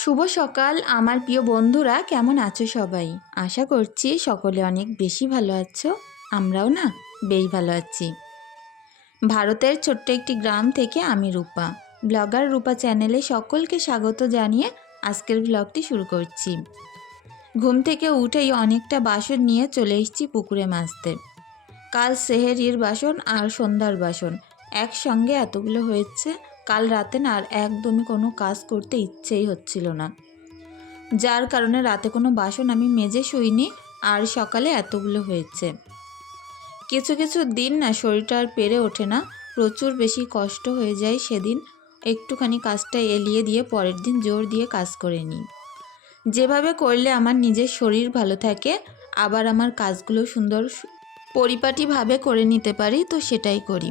শুভ সকাল, আমার প্রিয় বন্ধুরা, কেমন আছো সবাই? আশা করছি সকলে অনেক বেশি ভালো আছো, আমরাও না বেশ ভালো আছি। ভারতের ছোট্ট একটি গ্রাম থেকে আমি রূপা, ব্লগার রূপা চ্যানেলে সকলকে স্বাগত জানিয়ে আজকের ব্লগটি শুরু করছি। ঘুম থেকে উঠেই অনেকটা বাসন নিয়ে চলে এসেছি পুকুরে মাছতে কাল সেহেরির বাসন আর সন্ধ্যার বাসন একসঙ্গে এতগুলো হয়েছে কাল রাতে না আর একদমই কোনো কাজ করতে ইচ্ছেই হচ্ছিল না। যার কারণে রাতে কোনো বাসন আমি মেজে শুইনি আর সকালে এতগুলো হয়েছে। কিছু কিছু দিন না শরীরটা আর পেরে ওঠে না, প্রচুর বেশি কষ্ট হয়ে যায় সেদিন। একটুখানি কাজটা এলিয়ে দিয়ে পরের দিন জোর দিয়ে কাজ করে নিই। যেভাবে করলে আমার নিজের শরীর ভালো থাকে, আবার আমার কাজগুলো সুন্দর পরিপাটিভাবে করে নিতে পারি, তো সেটাই করি।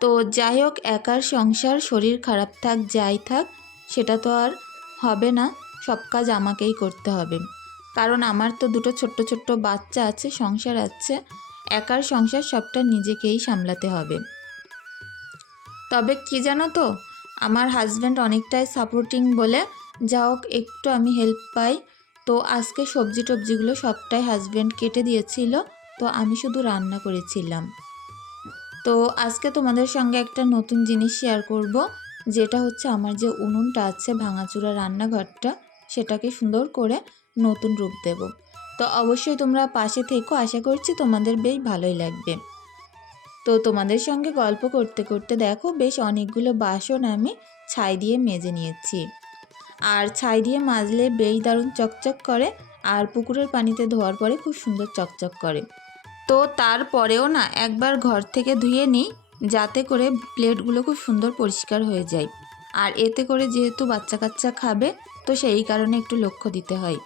তো যাই হোক, একার সংসার, শরীর খারাপ থাক, যাই থাক, সেটা তো আর হবে না। সব কাজ আমাকেই করতে হবে। কারণ আমার তো দুটো ছোট্ট ছোট্ট বাচ্চা আছে, সংসার আছে। একার সংসার সবটা নিজেকেই সামলাতে হবে। তবে কি জানো তো, আমার হাজব্যান্ড অনেকটাই সাপোর্টিং বলে, যা হোক, একটু আমি হেল্প পাই। তো আজকে সবজি টবজিগুলো সবটাই হাজব্যান্ড কেটে দিয়েছিল, তো আমি শুধু রান্না করেছিলাম। তো আজকে তোমাদের সঙ্গে একটা নতুন জিনিস শেয়ার করব, যেটা হচ্ছে আমার যে উনুনটা আছে ভাঙাচুরা রান্নাঘরটা, সেটাকে সুন্দর করে নতুন রূপ দেব। তো অবশ্যই তোমরা পাশে থেকো, আশা করছি তোমাদের বেশ ভালোই লাগবে। তো তোমাদের সঙ্গে গল্প করতে করতে দেখো, বেশ অনেকগুলো বাসন আমি ছাই দিয়ে মেজে নিয়েছি। আর ছাই দিয়ে মাজলে বেশ দারুণ চকচক করে, আর পুকুরের পানিতে ধোয়ার পরে খুব সুন্দর চকচক করে। তো তারপরেও না একবার ঘর থেকে ধুয়ে নিই, যাতে করে প্লেটগুলো খুব সুন্দর পরিষ্কার হয়ে যায়। আর এতে করে যেহেতু বাচ্চা কাচ্চা খাবে, তো সেই কারণে একটু লক্ষ্য দিতে হয়।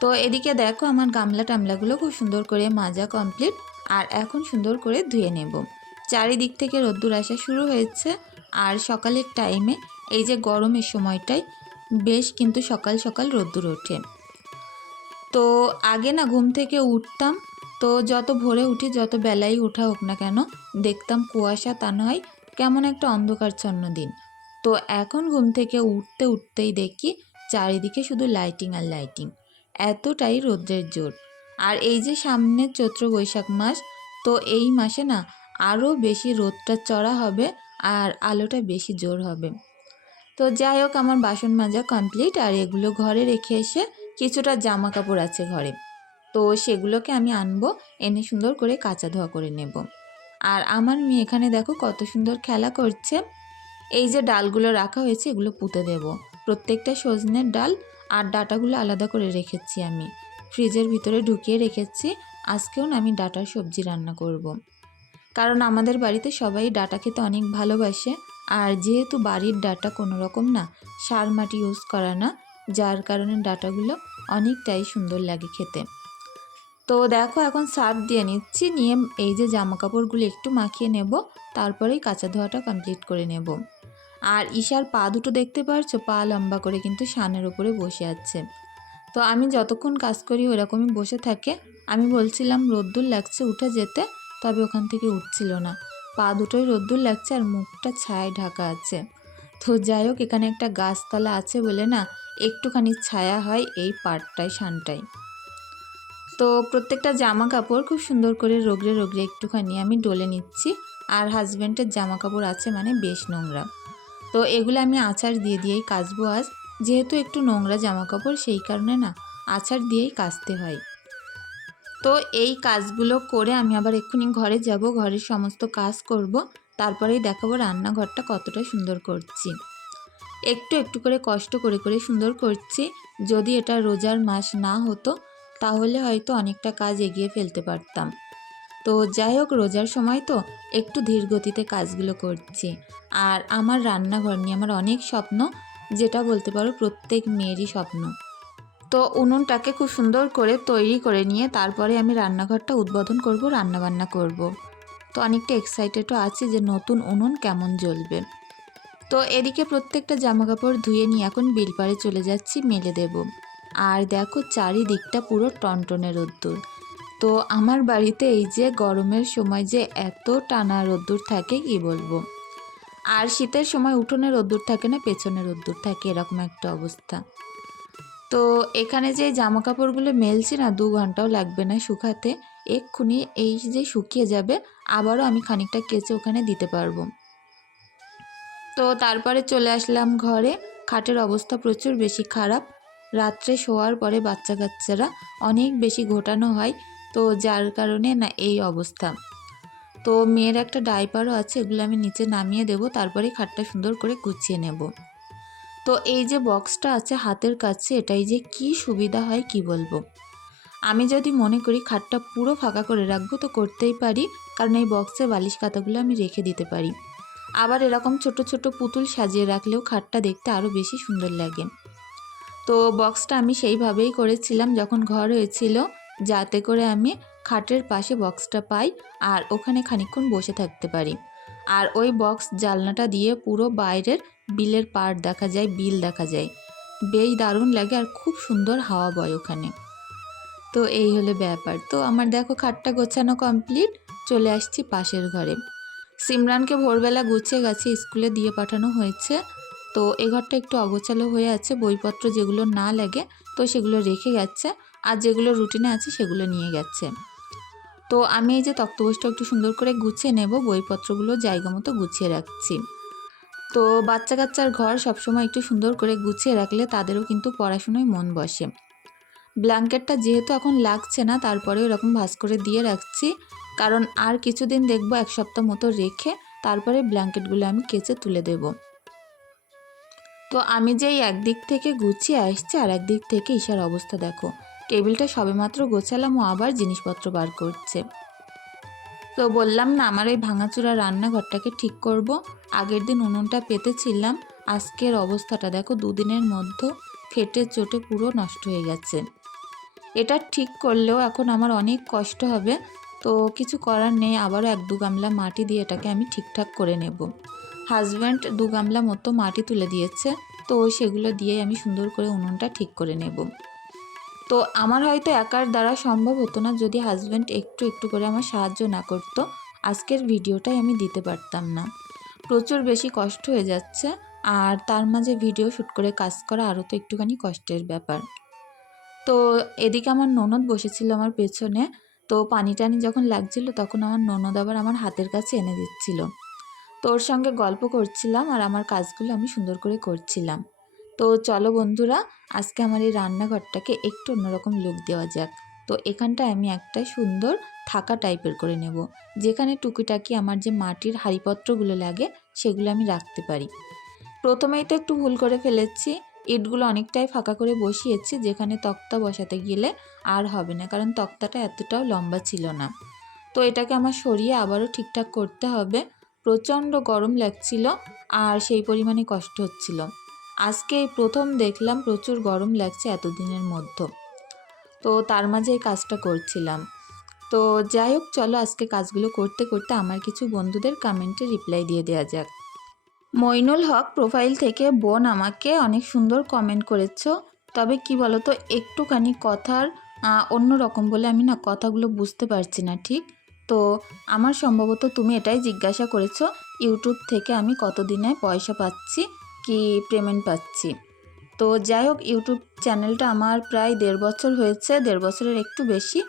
তো এদিকে দেখো আমার গামলা টামলাগুলো খুব সুন্দর করে মাজা কমপ্লিট, আর এখন সুন্দর করে ধুয়ে নেব। চারিদিক থেকে রোদ্দুর আসা শুরু হয়েছে, আর সকালের টাইমে এই যে গরমের সময়টায় বেশ কিন্তু সকাল সকাল রোদ্দুর ওঠে। তো আগে না ঘুম থেকে উঠতাম তো যত ভোরে উঠি, যত বেলাই ওঠা হোক না কেন, দেখতাম কুয়াশা তা নয়, কেমন একটা অন্ধকারচ্ছন্ন দিন। তো এখন ঘুম থেকে উঠতে উঠতেই দেখি চারিদিকে শুধু লাইটিং আর লাইটিং এতটাই রৌদ্রের জোর। আর এই যে সামনে চৈত্র বৈশাখ মাস, তো এই মাসে না আরও বেশি রোদটা চড়া হবে আর আলোটা বেশি জোর হবে। তো যাই হোক, আমার বাসন মাজা কমপ্লিট আর এগুলো ঘরে রেখে এসে কিছুটা জামা কাপড় আছে ঘরে। তো সেগুলোকে আমি আনব, এনে সুন্দর করে কাঁচা ধোয়া করে নেব। আর আমার মেয়ে এখানে দেখো কত সুন্দর খেলা করছে। এই যে ডালগুলো রাখা হয়েছে, এগুলো পুঁতে দেব। প্রত্যেকটা সজনের ডাল আর ডাটাগুলো আলাদা করে রেখেছি আমি। ফ্রিজের ভিতরে ঢুকিয়ে রেখেছি। আজকেও না আমি ডাটার সবজি রান্না করব। কারণ আমাদের বাড়িতে সবাই ডাটা খেতে অনেক ভালোবাসে। আর যেহেতু বাড়ির ডাটা কোনো রকম না, সার মাটি ইউজ করা না, যার কারণে ডাটাগুলো অনেকটাই সুন্দর লাগে খেতে। তো দেখো এখন সার্ফ দিয়ে নিচ্ছি, নিয়ে এই যে জামা কাপড়গুলো একটু মাখিয়ে নেব, তারপরেই কাঁচা ধোয়াটা কমপ্লিট করে নেব। আর ঈশার পা দুটো দেখতে পারছ? পা লম্বা করে কিন্তু সানের উপরে বসে আছে। তো আমি যতক্ষণ কাজ করি ওরকমই বসে থাকে। আমি বলছিলাম, রোদ্দুর লাগছে উঠে যেতে। তবে ওখান থেকে উঠছিল না। পা দুটোই রোদ্দুর লাগছে আর মুখটা ছায়ায় ঢাকা আছে। তো যাই হোক, এখানে একটা গাছতলা আছে বলে না, একটুখানি ছায়া হয় এই পাটটায় শানটায়। তো প্রত্যেকটা জামা কাপড় খুব সুন্দর করে রোগড়ে রোগড়ে একটুখানি আমি ডলে নিচ্ছি। আর হাজব্যান্ডের জামা কাপড় আছে মানে বেশ নোংরা। তো এগুলো আমি আচার দিয়ে দিয়েই কাচবো আজ। যেহেতু একটু নোংরা জামা কাপড় সেই কারণে না আচার দিয়েই কাচতে হয়। তো এই কাজগুলো করে আমি আবার এক্ষুনি ঘরে যাব। ঘরের সমস্ত কাজ করব। তারপরেই দেখাবো রান্নাঘরটা কতটা সুন্দর করছি। একটু একটু করে কষ্ট করে করে সুন্দর করছি। যদি এটা রোজার মাস না হতো তাহলে হয়তো অনেকটা কাজ এগিয়ে ফেলতে পারতাম। তো যাই হোক, রোজার সময় তো একটু ধীর গতিতে কাজগুলো করছি। আর আমার রান্নাঘর নিয়ে আমার অনেক স্বপ্ন, যেটা বলতে পারো প্রত্যেক মেয়েরই স্বপ্ন। তো উনুনটাকে খুব সুন্দর করে তৈরি করে নিয়ে তারপরে আমি রান্নাঘরটা উদ্বোধন করব, রান্নাবান্না করব। তো অনেকটা এক্সাইটেডও আছি যে নতুন উনুন কেমন জ্বলবে। তো এদিকে প্রত্যেকটা জামা কাপড় ধুয়ে নিয়ে এখন বিলপাড়ে চলে যাচ্ছি, মেলে দেব। আর দেখো চারিদিকটা পুরো টনটনে রোদ্দুর। তো আমার বাড়িতে এই যে গরমের সময় যে এত টানা রোদ্দুর থাকে, কি বলব? আর শীতের সময় উঠোনে রোদ্দুর থাকে না, পেছনে রোদ্দুর থাকে, এরকম একটা অবস্থা। তো এখানে যে জামা কাপড়গুলো মেলছি না, দু ঘন্টাও লাগবে না শুকাতে, এক্ষুনি এই যে শুকিয়ে যাবে, আবারও আমি খানিকটা কেচে ওখানে দিতে পারব। তো তারপরে চলে আসলাম ঘরে, খাটের অবস্থা প্রচুর বেশি খারাপ রাত্রে শোয়ার পরে বাচ্চা কাচ্চারা অনেক বেশি ঘোটানো হয়, তো যার কারণে না এই অবস্থা। তো মেয়ের একটা ডাইপারও আছে, এগুলো আমি নিচে নামিয়ে দেব, তারপরে খাটটা সুন্দর করে গুছিয়ে নেব। তো এই যে বক্সটা আছে হাতের কাছে, এটাই যে কি সুবিধা হয় কি বলব? আমি যদি মনে করি খাটটা পুরো ফাঁকা করে রাখব, তো করতেই পারি, কারণ এই বক্সে বালিশ কাতাগুলো আমি রেখে দিতে পারি। আবার এরকম ছোট ছোট পুতুল সাজিয়ে রাখলেও খাটটা দেখতে আরও বেশি সুন্দর লাগে। তো বক্সটা আমি সেইভাবেই করেছিলাম যখন ঘর হয়েছিল, যাতে করে আমি খাটের পাশে বক্সটা পাই আর ওখানে খানিকক্ষণ বসে থাকতে পারি। আর ওই বক্স জালনাটা দিয়ে পুরো বাইরের বিলের পাড় দেখা যায়, বিল দেখা যায়। বেশ দারুণ লাগে আর খুব সুন্দর হাওয়া বয় ওখানে। তো এই হলো ব্যাপার। তো আমার দেখো খাটটা গোছানো কমপ্লিট চলে আসছি পাশের ঘরে। সিমরানকে ভোরবেলা গুছিয়ে গেছে, স্কুলে দিয়ে পাঠানো হয়েছে। তো এ ঘরটা একটু অগোছালো হয়ে আছে, বইপত্র যেগুলো না লাগে, তো সেগুলো রেখে গেছে আর যেগুলো রুটিনে আছে সেগুলো নিয়ে গেছে। তো আমি এই যে তক্তপোষটা একটু সুন্দর করে গুছিয়ে নেব, বইপত্রগুলো জায়গা মতো গুছিয়ে রাখছি। তো বাচ্চা কাচ্চার ঘর সবসময় একটু সুন্দর করে গুছিয়ে রাখলে তাদেরও কিন্তু পড়াশুনোয় মন বসে। ব্ল্যাঙ্কেটটা যেহেতু এখন লাগছে না, তারপরেও এরকম ভাস করে দিয়ে রাখছি, কারণ আর কিছুদিন দেখব এক সপ্তাহ মতো রেখে, তারপরে ব্ল্যাঙ্কেটগুলো আমি কেচে তুলে দেব। তো আমি যেই একদিক থেকে গুছিয়ে আসছি আর একদিক থেকে ঈশার অবস্থা দেখো। টেবিলটা সবেমাত্র গোছালাম ও আবার জিনিসপত্র বার করছে। তো বললাম, না, আমার ওই ভাঙাচুরা রান্নাঘরটাকে ঠিক করব। আগের দিন উনুনটা পেতেছিলাম। আজকের অবস্থাটা দেখো, দুদিনের মধ্যে ফেটে চোটে পুরো নষ্ট হয়ে গেছে। এটা ঠিক করলেও এখন আমার অনেক কষ্ট হবে। তো কিছু করার নেই, আবারও এক দু গামলা মাটি দিয়ে এটাকে আমি ঠিকঠাক করে নেব। হাজব্যান্ড দু গামলা মতো মাটি তুলে দিয়েছে, তো সেগুলো দিয়ে আমি সুন্দর করে উনুনটা ঠিক করে নেব। তো আমার হয়তো একার দ্বারা সম্ভব হতো না যদি হাজব্যান্ড একটু একটু করে আমার সাহায্য না করতো। আজকের ভিডিওটাই আমি দিতে পারতাম না। প্রচুর বেশি কষ্ট হয়ে যাচ্ছে, আর তার মাঝে ভিডিও শ্যুট করে কাজ করা আরও তো একটুখানি কষ্টের ব্যাপার। তো এদিকে আমার ননদ বসেছিল আমার পেছনে, তো পানি টানি যখন লাগছিল তখন আমার ননদ আবার আমার হাতের কাছে এনে দিচ্ছিল। তো ওর সঙ্গে গল্প করছিলাম আর আমার কাজগুলো আমি সুন্দর করে করছিলাম। তো চলো বন্ধুরা, আজকে আমার এই রান্নাঘরটাকে একটু অন্যরকম লুক দেওয়া যাক। তো এখানটায় আমি একটা সুন্দর থাকা টাইপের করে নেব, যেখানে টুকিটাকি আমার যে মাটির হাঁড়িপত্রগুলো লাগে সেগুলো আমি রাখতে পারি। প্রথমেই তো একটু ভুল করে ফেলেছি, ইটগুলো অনেকটাই ফাঁকা করে বসিয়েছি, যেখানে তক্তা বসাতে গেলে আর হবে না, কারণ তক্তাটা এতটাও লম্বা ছিল না। তো এটাকে আমার সরিয়ে আবারও ঠিকঠাক করতে হবে। প্রচণ্ড গরম লাগছিল আর সেই পরিমাণে কষ্ট হচ্ছিল। আজকে প্রথম দেখলাম প্রচুর গরম লাগছে এতদিনের মধ্যে। তো তার মাঝে এই কাজটা করছিলাম। তো যাই হোক, চলো আজকে কাজগুলো করতে করতে আমার কিছু বন্ধুদের কমেন্টে রিপ্লাই দিয়ে দেওয়া যাক। মইনুল হক প্রোফাইল থেকে, বোন, আমাকে অনেক সুন্দর কমেন্ট করেছ। তবে কি বলো তো একটুখানি কথার অন্য রকম বলে আমি না কথাগুলো বুঝতে পারছি না, ঠিক? তো আমার সম্ভবত তুমি এটাই জিজ্ঞাসা করেছ, ইউটিউব থেকে আমি কতদিনে পয়সা পাচ্ছি, কি পেমেন্ট পাচ্ছি। তো যাই হোক, ইউটিউব চ্যানেলটা আমার প্রায় দেড় বছর হয়েছে, দেড় বছরের একটু বেশি।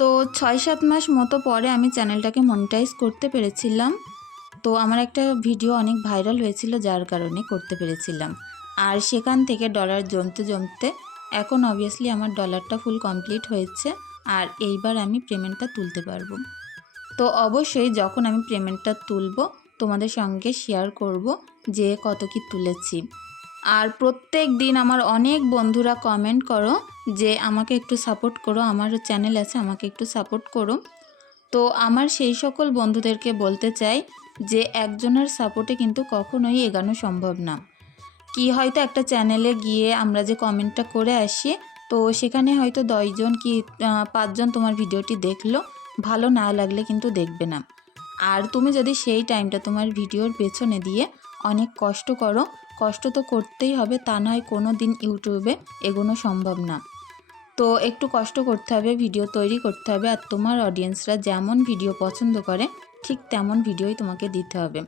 তো ছয় সাত মাস মতো পরে আমি চ্যানেলটাকে মনিটাইজ করতে পেরেছিলাম। তো আমার একটা ভিডিও অনেক ভাইরাল হয়েছিল, যার কারণে করতে পেরেছিলাম। আর সেখান থেকে ডলার জমতে জমতে, এখন অবভিয়াসলি আমার ডলারটা ফুল কমপ্লিট হয়েছে, আর এইবার আমি পেমেন্টটা তুলতে পারব। তো অবশ্যই যখন আমি পেমেন্টটা তুলবো, তোমাদের সঙ্গে শেয়ার করব যে কত কি তুলেছি। আর প্রত্যেক দিন আমার অনেক বন্ধুরা কমেন্ট করো যে, আমাকে একটু সাপোর্ট করো, আমার চ্যানেল আছে, আমাকে একটু সাপোর্ট করো। তো আমার সেই সকল বন্ধুদেরকে বলতে চাই যে, একজনের সাপোর্টে কিন্তু কখনোই এগানো সম্ভব না। কি হয়তো একটা চ্যানেলে গিয়ে আমরা যে কমেন্টটা করে আসি, তো সেখানে হয়তো দশজন কি পাঁচজন তোমার ভিডিওটি দেখল ভালো না লাগলে কিন্তু দেখবে না। আর তুমি যদি সেই টাইমটা তোমার ভিডিওর পেছনে দিয়ে অনেক কষ্ট করো, কষ্ট তো করতেই হবে, তা নয় কোনো দিন ইউটিউবে এগোনো সম্ভব না। তো একটু কষ্ট করতে হবে, ভিডিও তৈরি করতে হবে, আর তোমার অডিয়েন্সরা যেমন ভিডিও পছন্দ করে, ঠিক তেমন ভিডিওই তোমাকে দিতে হবে।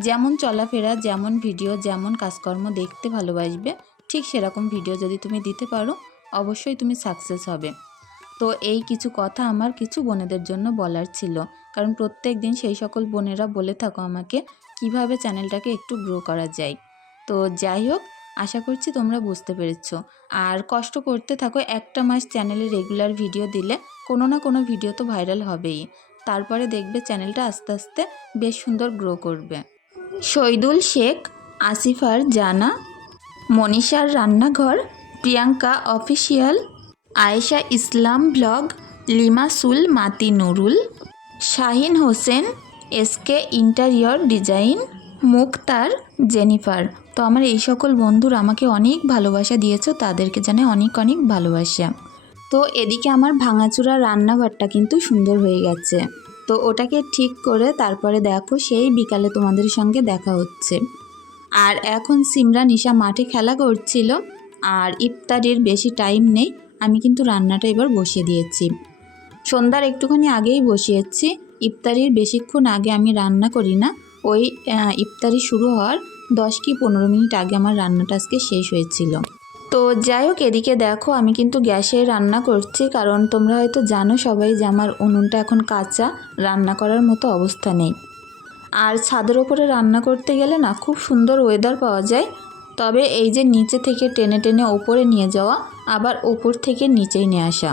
যেমন চলাফেরা, যেমন ভিডিও, যেমন কাজকর্ম দেখতে ভালোবাসবে, ঠিক সেরকম ভিডিও যদি তুমি দিতে পারো, অবশ্যই তুমি সাকসেস হবে। তো এই কিছু কথা আমার কিছু বোনেদের জন্য বলার ছিল। কারণ প্রত্যেক দিন সেই সকল বোনেরা বলে থাকো আমাকে কীভাবে চ্যানেলটাকে একটু গ্রো করা যায়। তো যাই হোক, আশা করছি তোমরা বুঝতে পেরেছ। আর কষ্ট করতে থাকো, একটা মাস চ্যানেলে রেগুলার ভিডিও দিলে কোনো না কোনো ভিডিও তো ভাইরাল হবেই। তারপরে দেখবে চ্যানেলটা আস্তে আস্তে বেশ সুন্দর গ্রো করবে। শহীদুল শেখ আসিফার জানা, মনীষার রান্নাঘর, Priyanka official Ayesha Islam blog, Limasul Mati Nurul, Shahin Hossain, SK interior design, Muktar Jennifer. তো আমার এই সকল বন্ধুরা আমাকে অনেক ভালোবাসা দিয়েছ, তাদেরকে জানে অনেক অনেক ভালোবাসা। তো এদিকে আমার ভাঙাচুরা রান্নাঘরটা কিন্তু সুন্দর হয়ে গেছে। তো ওটাকে ঠিক করে তারপরে দেখো, সেই বিকালে তোমাদের সঙ্গে দেখা হচ্ছে। আর এখন সিমরা নিশা মাঠে খেলা করছিল, আর ইফতারির বেশি টাইম নেই। আমি কিন্তু রান্নাটা এবার বসিয়ে দিয়েছি। সন্ধ্যার একটুখানি আগেই বসিয়েছি। ইফতারির বেশিক্ষণ আগে আমি রান্না করি না। ওই ইফতারি শুরু হওয়ার দশ কি পনেরো মিনিট আগে আমার রান্নাটা আজকে শেষ হয়েছিল। তো যাই হোক, এদিকে দেখো, আমি কিন্তু গ্যাসে রান্না করছি, কারণ তোমরা হয়তো জানো সবাই যে আমার উনুনটা এখন কাঁচা, রান্না করার মতো অবস্থা নেই। আর ছাদের ওপরে রান্না করতে গেলে না, খুব সুন্দর ওয়েদার পাওয়া যায়। তবে এই যে নিচে থেকে টেনে টেনে ওপরে নিয়ে যাওয়া আবার ওপর থেকে নিচেই নিয়ে আসা।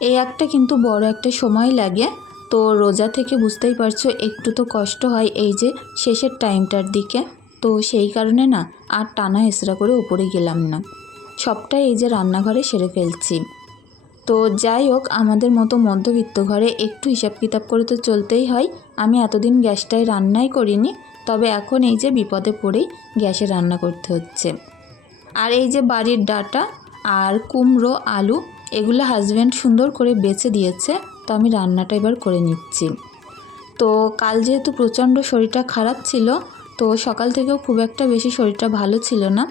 এই একটা কিন্তু বড় একটা সময় লাগে। তো রোজা থেকে বুঝতেই পারছ, একটু তো কষ্ট হয় এই যে শেষের টাইমটার দিকে। তো সেই কারণে না, আর টানা হেসরা করে উপরে গেলাম না। সবটাই এই যে রান্নাঘরে সেরে ফেলছি। তো যাই হোক, আমাদের মতো মধ্যবিত্ত ঘরে একটু হিসাব কিতাব করে তো চলতেই হয়। আমি এতদিন গ্যাসটায় রান্নাই করিনি, তবে এখন এই যে বিপদে পড়েই গ্যাসে রান্না করতে হচ্ছে। আর এই যে বাড়ির ডাটা আর কুমড়ো, আলু এগুলো হাজব্যান্ড সুন্দর করে বেছে দিয়েছে, তো আমি রান্নাটা এবার করে নিচ্ছি। তো কাল যেহেতু প্রচণ্ড শরীরটা খারাপ ছিল, তো সকাল থেকেও খুব একটা বেশি শরীরটা ভালো ছিল না।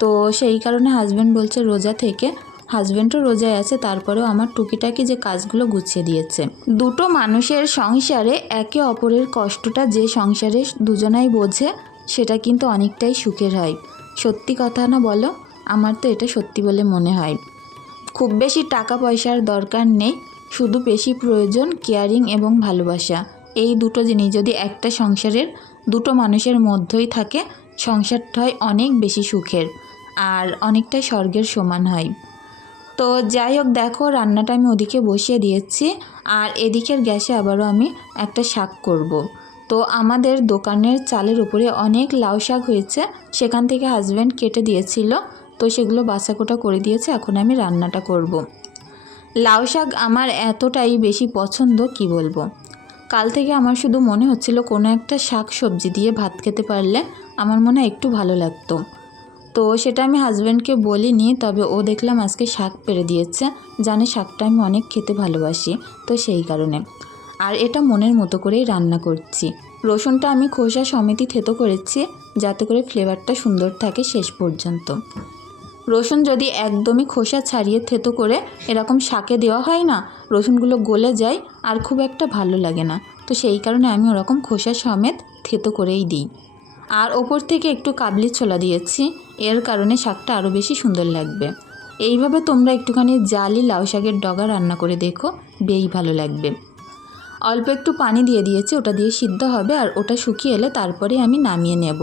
তো সেই কারণে হাজব্যান্ড বলছে রোজা থেকে। হাজব্যান্ডও রোজায় আছে, তারপরেও আমার টুকিটাকি যে কাজগুলো গুছিয়ে দিয়েছে। দুটো মানুষের সংসারে একে অপরের কষ্টটা যে সংসারে দুজনাই বোঝে, সেটা কিন্তু অনেকটাই সুখের হয়। সত্যি কথা না বলো আমার তো এটা সত্যি বলে মনে হয়। খুব বেশি টাকা পয়সার দরকার নেই, শুধু বেশি প্রয়োজন, কেয়ারিং এবং ভালোবাসা। এই দুটো জিনিস যদি একটা সংসারের দুটো মানুষের মধ্যেই থাকে সংসারটা হয় অনেক বেশি সুখের, আর অনেকটাই স্বর্গের সমান হয়। তো যাই হোক, দেখো, রান্নাটা আমি ওদিকে বসিয়ে দিয়েছি, আর এদিকের গ্যাসে আবারও আমি একটা শাক করব। তো আমাদের দোকানের চালের উপরে অনেক লাউ শাক হয়েছে, সেখান থেকে হাজব্যান্ড কেটে দিয়েছিল তো সেগুলো বাছাকোটা করে দিয়েছে, এখন আমি রান্নাটা করব। লাউ শাক আমার এতটাই বেশি পছন্দ, কি বলব? কাল থেকে আমার শুধু মনে হচ্ছিল কোনো একটা শাক সবজি দিয়ে ভাত খেতে পারলে আমার মনে একটু ভালো লাগতো। তো সেটা আমি হাজব্যান্ডকে বলিনি, তবে ও দেখলাম আজকে শাক পেরে দিয়েছে, জানে শাকটা আমি অনেক খেতে ভালোবাসি, তো সেই কারণে। আর এটা মনের মতো করেই রান্না করছি। রসুনটা আমি খোসা সমেতি থেতো করেছি, যাতে করে ফ্লেভারটা সুন্দর থাকে শেষ পর্যন্ত। রসুন যদি একদমই খোসা ছাড়িয়ে থেতো করে এরকম শাকে দেওয়া হয় না, রসুনগুলো গলে যায় আর খুব একটা ভালো লাগে না। তো সেই কারণে আমি ওরকম খোসা সমেত থেতো করেই দিই। আর ওপর থেকে একটু কাবলি ছোলা দিয়েছি, এর কারণে শাকটা আরও বেশি সুন্দর লাগবে। এইভাবে তোমরা একটুখানি জালি লাউ শাকের ডগা রান্না করে দেখো, বেশ ভালো লাগবে। অল্প একটু পানি দিয়ে দিয়েছি, ওটা দিয়ে সিদ্ধ হবে আর ওটা শুকিয়ে এলে তারপরে আমি নামিয়ে নেব।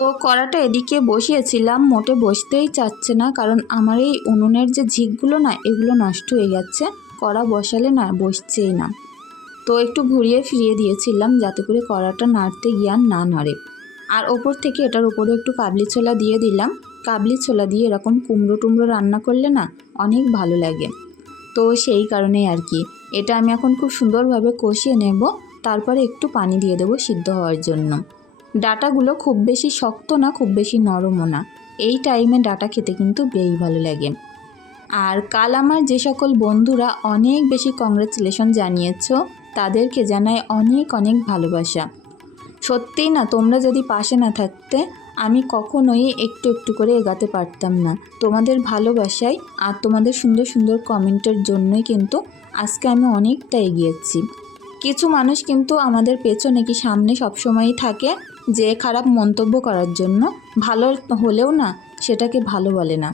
তো কড়াটা এদিকে বসিয়েছিলাম, মোটে বসতেই চাচ্ছে না, কারণ আমার এই উনুনের যে ঝিকগুলো না, এগুলো নষ্ট হয়ে যাচ্ছে কড়া বসালে না বসছেই না। তো একটু ঘুরিয়ে ফিরিয়ে দিয়েছিলাম যাতে করে কড়াটা নাড়তে গিয়ান না নড়ে। আর ওপর থেকে এটার উপরে একটু কাবলি ছোলা দিয়ে দিলাম। কাবলি ছোলা দিয়ে এরকম কুমড়ো টুমড়ো রান্না করলে না, অনেক ভালো লাগে। তো সেই কারণেই আর কি। এটা আমি এখন খুব সুন্দরভাবে কষিয়ে নেব, তারপরে একটু পানি দিয়ে দেবো সিদ্ধ হওয়ার জন্য। ডাটাগুলো খুব বেশি শক্ত না, খুব বেশি নরমও না। এই টাইমে ডাটা খেতে কিন্তু বেশ ভালো লাগে। আর কাল আমার যে সকল বন্ধুরা অনেক বেশি কংগ্রেচুলেশন জানিয়েছ, তাদেরকে জানায় অনেক অনেক ভালোবাসা। সত্যিই না, তোমরা যদি পাশে না থাকতে, আমি কখনোই একটু একটু করে এগাতে পারতাম না। তোমাদের ভালোবাসায় আর তোমাদের সুন্দর সুন্দর কমেন্টের জন্যই কিন্তু আজকে আমি অনেকটা এগিয়েছি। কিছু মানুষ কিন্তু আমাদের পেছনে কি সামনে সবসময়ই থাকে যে খারাপ মন্তব্য করার জন্য ভালো হলেও না সেটাকে ভালো বলে না।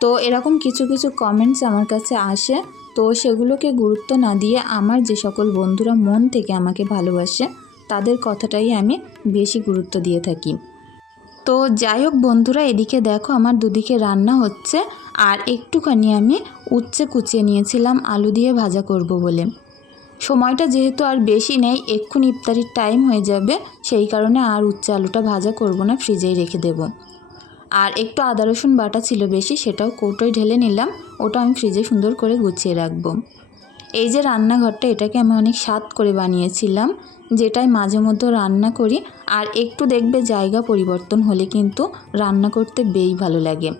তো এরকম কিছু কিছু কমেন্টস আমার কাছে আসে। তো সেগুলোকে গুরুত্ব না দিয়ে আমার যে সকল বন্ধুরা মন থেকে আমাকে ভালোবাসে, তাদের কথাটাই আমি বেশি গুরুত্ব দিয়ে থাকি। তো যাই হোক বন্ধুরা, এদিকে দেখো আমার দুদিকে রান্না হচ্ছে। আর একটুখানি আমি উচ্ছে কুচিয়ে নিয়েছিলাম আলু দিয়ে ভাজা করব বলে। সময়টা যেহেতু আর বেশি নেই, এক্ষুনি ইফতারির টাইম হয়ে যাবে, সেই কারণে আর উচ্চ আলুটা ভাজা করব না, ফ্রিজেই রেখে দেব। আর একটু আদা, রসুন বাটা ছিল বেশি, সেটাও কৌটোয় ঢেলে নিলাম, ওটা আমি ফ্রিজে সুন্দর করে গুছিয়ে রাখব। এই যে রান্নাঘরটা, এটাকে আমি অনেক স্বাদ করে বানিয়েছিলাম, যেটাই মাঝে মধ্যে রান্না করি, আর একটু দেখবে জায়গা পরিবর্তন হলে কিন্তু রান্না করতে বেই ভালো লাগে।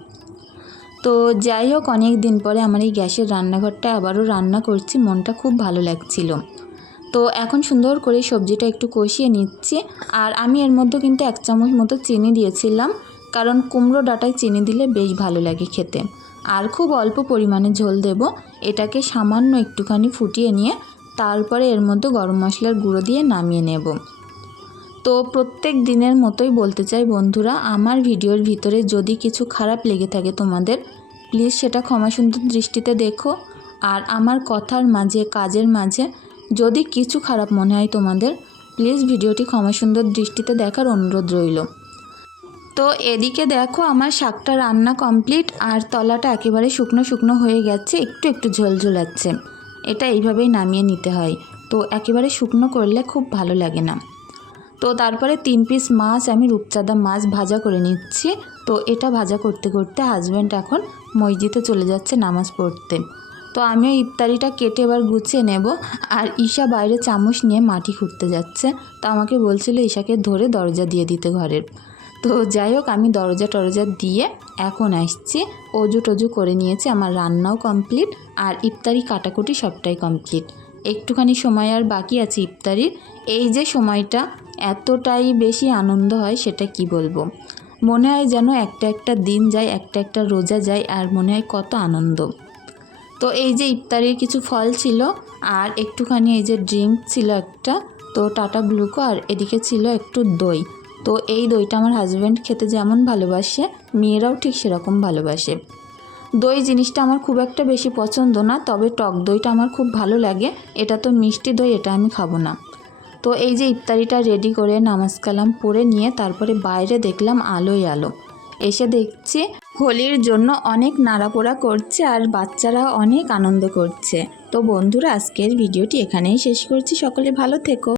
তো যাই হোক, অনেক দিন পরে আমার এই গ্যাসের রান্নাঘরটা আবারও রান্না করছি, মনটা খুব ভালো লাগছিল। তো এখন সুন্দর করে সবজিটা একটু কষিয়ে নিচ্ছি, আর আমি এর মধ্যে কিন্তু এক চামচ মতো চিনি দিয়েছিলাম, কারণ কুমড়ো ডাটায় চিনি দিলে বেশ ভালো লাগে খেতে। আর খুব অল্প পরিমাণে ঝোল দেব, এটাকে সামান্য একটুখানি ফুটিয়ে নিয়ে, তারপরে এর মধ্যে গরম মশলার গুঁড়ো দিয়ে নামিয়ে নেব। তো প্রত্যেক দিনের মতোই বলতে চাই বন্ধুরা, আমার ভিডিওর ভিতরে যদি কিছু খারাপ লেগে থাকে তোমাদের প্লিজ সেটা ক্ষমা সুন্দর দৃষ্টিতে দেখো। আর আমার কথার মাঝে, কাজের মাঝে যদি কিছু খারাপ মনে হয় তোমাদের প্লিজ ভিডিওটি ক্ষমা সুন্দর দৃষ্টিতে দেখার অনুরোধ রইল। তো এদিকে দেখো আমার শাকটা রান্না কমপ্লিট আর তলাটা একেবারে শুকনো শুকনো হয়ে গেছে, একটু একটু ঝোল ঝোলাচ্ছে এটা এইভাবেই নামিয়ে নিতে হয়। তো একেবারে শুকনো করলে খুব ভালো লাগে না। তো তারপরে তিন পিস মাছ আমি রূপচাঁদা মাছ ভাজা করে নিচ্ছি। তো এটা ভাজা করতে করতে হাজব্যান্ড এখন মসজিদে চলে যাচ্ছে নামাজ পড়তে। তো আমিও ইফতারিটা কেটে এবার গুছিয়ে নেব। আর ঈশা বাইরে চামচ নিয়ে মাটি খুঁড়তে যাচ্ছে। তো আমাকে বলছিল ঈশাকে ধরে দরজা দিয়ে দিতে ঘরের। তো যাই হোক, আমি দরজা টরজা দিয়ে এখন আসছি। অজু টজু করে নিয়েছি, আমার রান্নাও কমপ্লিট আর ইফতারি কাটাকুটি সবটাই কমপ্লিট একটুখানি সময় আর বাকি আছে ইফতারির। এই যে সময়টা, এতটাই বেশি আনন্দ হয় সেটা কি বলব? মনে হয় যেন একটা একটা দিন যায়, একটা একটা রোজা যায়, আর মনে হয় কত আনন্দ। তো এই যে ইফতারির কিছু ফল ছিল, আর একটুখানি এই যে ড্রিঙ্ক ছিল একটা, তো টাটা গ্লুকো আর এদিকে ছিল একটু দই। তো এই দইটা আমার হাজব্যান্ড খেতে যেমন ভালোবাসে, মেয়েরাও ঠিক সেরকম ভালোবাসে। দই জিনিসটা আমার খুব একটা বেশি পছন্দ না, তবে টক দইটা আমার খুব ভালো লাগে, এটা তো মিষ্টি দই, এটা আমি খাব না। তো এই যে ইফতারিটা রেডি করে নামাজ কালাম পরে নিয়ে তারপরে বাইরে দেখলাম আলোয় আলো। এসে দেখছি হোলির জন্য অনেক নাড়াপোড়া করছে আর বাচ্চারা অনেক আনন্দ করছে। তো বন্ধুরা, আজকের ভিডিওটি এখানেই শেষ করছি। সকলে ভালো থেকো।